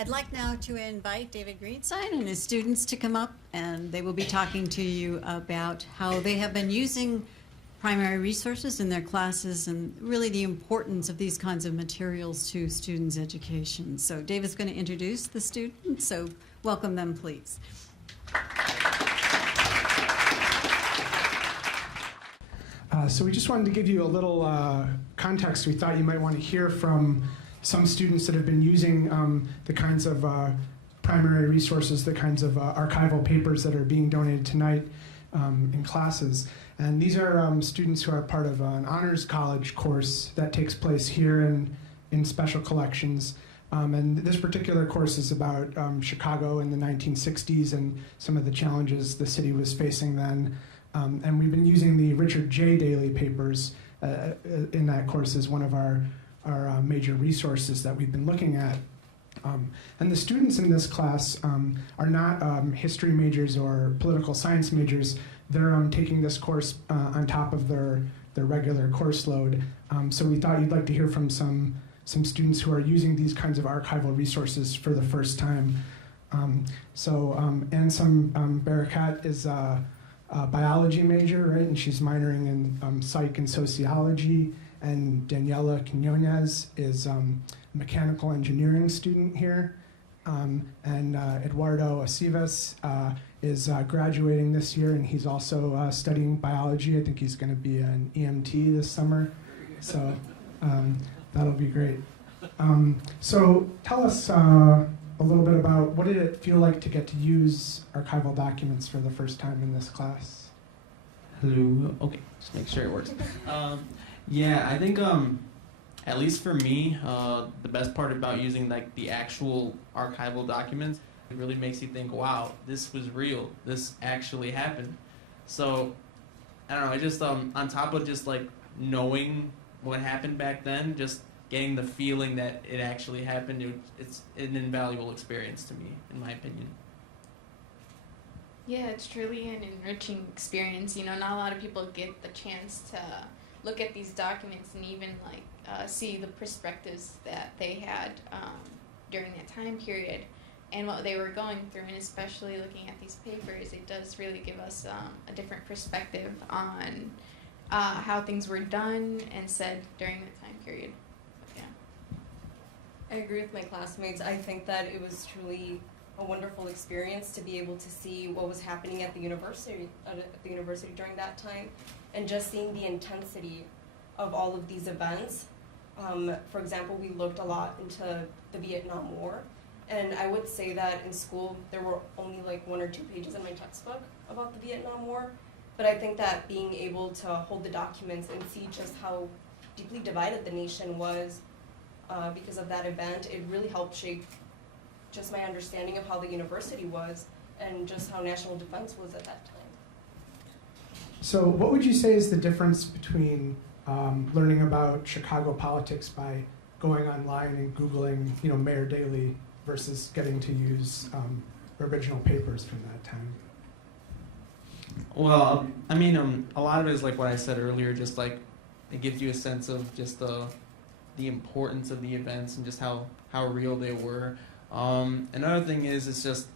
I'd like now to invite David Greenstein and his students to come up, and they will be talking to you about how they have been using primary resources in their classes and really the importance of these kinds of materials to students' education. So David's going to introduce the students, so welcome them, please. So we just wanted to give you a little context. We thought you might want to hear from some students that have been using the kinds of primary resources, the kinds of archival papers that are being donated tonight in classes. And these are students who are part of an honors college course that takes place here in special collections. And this particular course is about Chicago in the 1960s and some of the challenges the city was facing then. And we've been using the Richard J. Daley papers in that course as one of our major resources that we've been looking at. And the students in this class are not history majors or political science majors. They're taking this course on top of their regular course load. So we thought you'd like to hear from some students who are using these kinds of archival resources for the first time. Ansam Barakat is a biology major, right? And she's minoring in psych and sociology. And Daniela Quinones is a mechanical engineering student here. And Eduardo Acivas is graduating this year, and he's also studying biology. I think he's going to be an EMT this summer. So that'll be great. So tell us a little bit about what did it feel like to get to use archival documents for the first time in this class? Hello. Okay, just make sure it works. Yeah, I think at least for me, the best part about using like the actual archival documents, it really makes you think, wow, this was real. This actually happened. So I don't know. I just on top of just like knowing what happened back then, just getting the feeling that it actually happened, it's an invaluable experience to me, in my opinion. Yeah, it's truly an enriching experience. You know, not a lot of people get the chance to look at these documents and even like see the perspectives that they had during that time period and what they were going through, and especially looking at these papers, it does really give us a different perspective on how things were done and said during that time period. I agree with my classmates. I think that it was truly a wonderful experience to be able to see what was happening at the university during that time, and just seeing the intensity of all of these events. For example, we looked a lot into the Vietnam War, and I would say that in school there were only like 1 or 2 pages in my textbook about the Vietnam War, but I think that being able to hold the documents and see just how deeply divided the nation was because of that event, it really helped shape just my understanding of how the university was and just how national defense was at that time. So what would you say is the difference between learning about Chicago politics by going online and Googling, Mayor Daley versus getting to use original papers from that time? Well, I mean, a lot of it is like what I said earlier, just like it gives you a sense of just the importance of the events and just how real they were. Another thing is, it's just,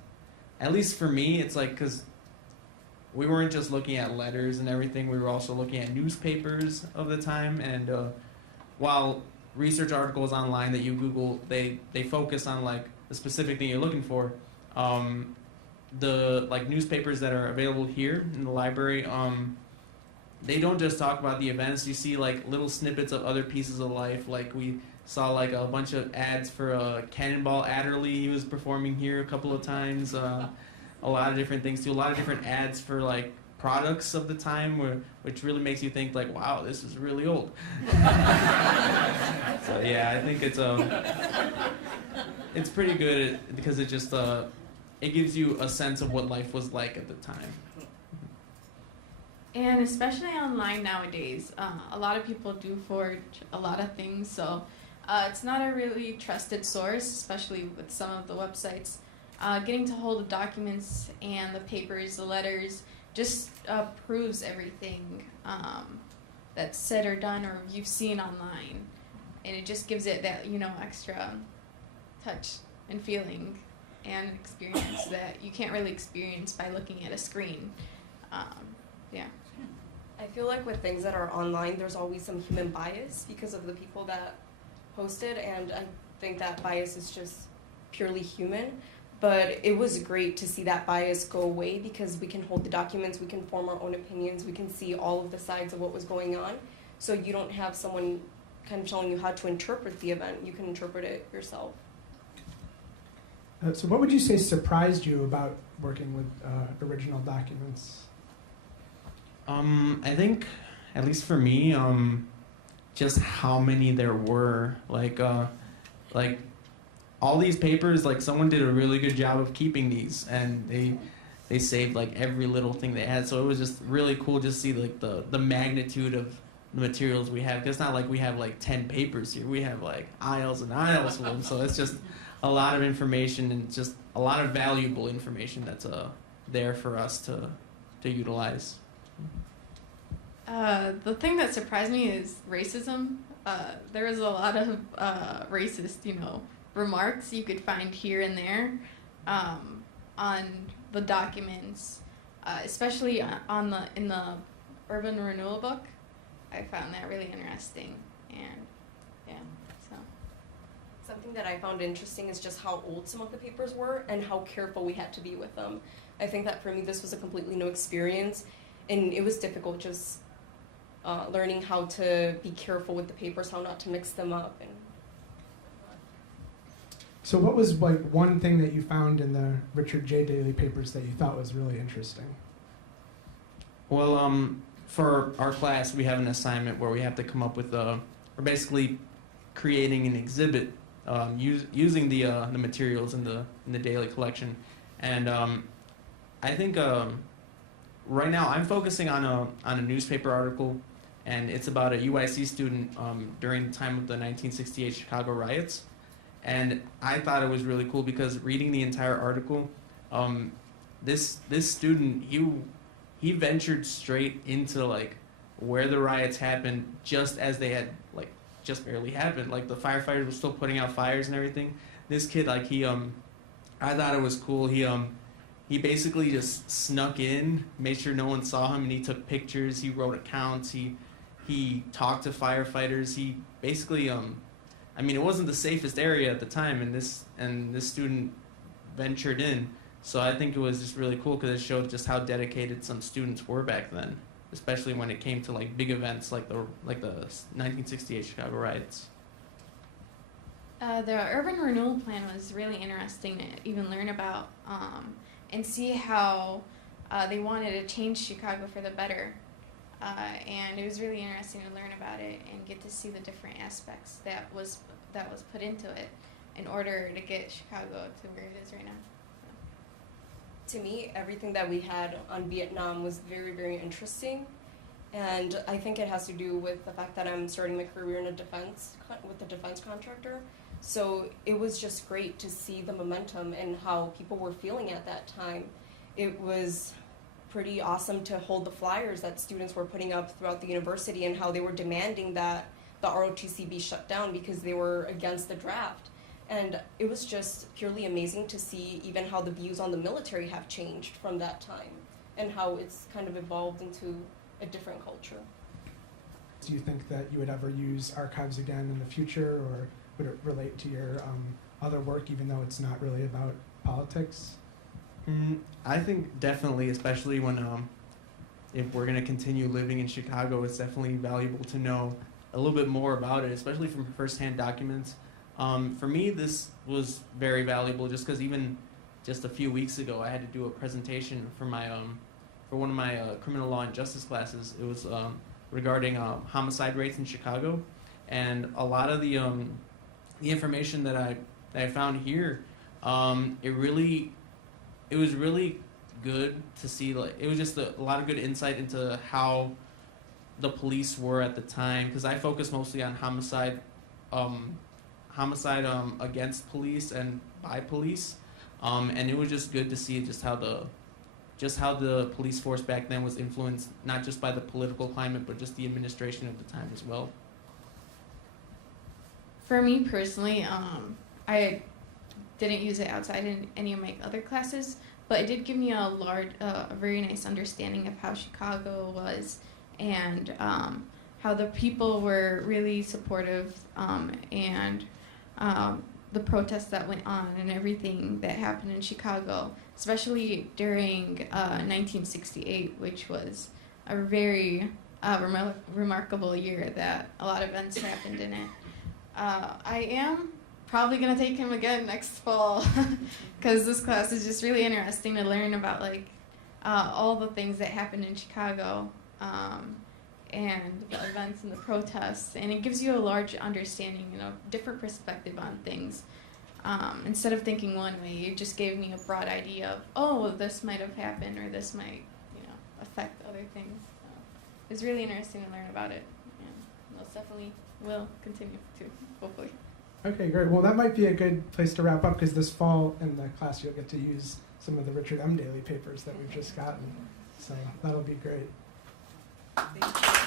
at least for me, it's like, because we weren't just looking at letters and everything, we were also looking at newspapers of the time, and while research articles online that you Google, they focus on like the specific thing you're looking for, the like newspapers that are available here in the library, they don't just talk about the events. You see like little snippets of other pieces of life. Like we saw like a bunch of ads for Cannonball Adderley. He was performing here a couple of times. A lot of different things too. A lot of different ads for like products of the time, which really makes you think like, wow, this is really old. So yeah, I think it's pretty good because it just it gives you a sense of what life was like at the time. And especially online nowadays, a lot of people do forge a lot of things, so it's not a really trusted source, especially with some of the websites. Getting to hold the documents and the papers, the letters, just proves everything that's said or done or you've seen online. And it just gives it that, extra touch and feeling and an experience that you can't really experience by looking at a screen. Yeah. I feel like with things that are online, there's always some human bias because of the people that post it, and I think that bias is just purely human. But it was great to see that bias go away because we can hold the documents, we can form our own opinions, we can see all of the sides of what was going on. So you don't have someone kind of telling you how to interpret the event, you can interpret it yourself. So what would you say surprised you about working with original documents? I think, at least for me, just how many there were. Like all these papers, like someone did a really good job of keeping these, and they saved like every little thing they had. So it was just really cool to see like the magnitude of the materials we have. 'Cause it's not like we have like 10 papers here. We have like aisles and aisles of them. So it's just a lot of information and just a lot of valuable information that's there for us to utilize. The thing that surprised me is racism. There was a lot of racist, remarks you could find here and there on the documents, especially in the Urban Renewal book. I found that really interesting, and yeah, so. Something that I found interesting is just how old some of the papers were and how careful we had to be with them. I think that for me this was a completely new experience, and it was difficult just learning how to be careful with the papers, how not to mix them up. And So what was like one thing that you found in the Richard J. Daley papers that you thought was really interesting? Well, for our class, we have an assignment where we have to come up with we're basically creating an exhibit using the materials in the Daley Collection, and I think right now I'm focusing on a newspaper article, and it's about a UIC student during the time of the 1968 Chicago riots, and I thought it was really cool because reading the entire article, this student he ventured straight into like where the riots happened just as they had like just barely happened. Like the firefighters were still putting out fires and everything. This kid, like I thought it was cool. He basically just snuck in, made sure no one saw him, and he took pictures. He wrote accounts. He talked to firefighters. He basically I mean, it wasn't the safest area at the time, and this student ventured in. So I think it was just really cool because it showed just how dedicated some students were back then, especially when it came to like big events like the 1968 Chicago riots. The Urban Renewal Plan was really interesting to even learn about and see how they wanted to change Chicago for the better. And it was really interesting to learn about it and get to see the different aspects that was put into it in order to get Chicago to where it is right now. to me, everything that we had on Vietnam was very, very interesting. And I think it has to do with the fact that I'm starting my career in with a defense contractor. So it was just great to see the momentum and how people were feeling at that time. It was pretty awesome to hold the flyers that students were putting up throughout the university and how they were demanding that the ROTC be shut down because they were against the draft. And it was just purely amazing to see even how the views on the military have changed from that time and how it's kind of evolved into a different culture. Do you think that you would ever use archives again in the future, or would it relate to your other work, even though it's not really about politics? I think definitely, especially when if we're going to continue living in Chicago, it's definitely valuable to know a little bit more about it, especially from firsthand documents. For me, this was very valuable just because even just a few weeks ago, I had to do a presentation for my for one of my criminal law and justice classes. It was regarding homicide rates in Chicago, and a lot of the information that I found here, it was really good to see. Like, it was just a lot of good insight into how the police were at the time, because I focus mostly on homicide against police and by police, and it was just good to see just how the police force back then was influenced not just by the political climate but just the administration of the time as well. For me personally, I didn't use it outside in any of my other classes, but it did give me a very nice understanding of how Chicago was, and how the people were really supportive, and the protests that went on and everything that happened in Chicago, especially during 1968, which was a very remarkable year that a lot of events happened in it. I am probably going to take him again next fall because this class is just really interesting to learn about, like, all the things that happened in Chicago, and the events and the protests, and it gives you a large understanding, different perspective on things. Instead of thinking one way, it just gave me a broad idea of, oh, this might have happened, or this might, affect other things. So it was really interesting to learn about it, and most definitely will continue to, hopefully. Okay, great. Well, that might be a good place to wrap up, because this fall in the class you'll get to use some of the Richard M. Daley papers that we've just gotten. So that'll be great. Thank you.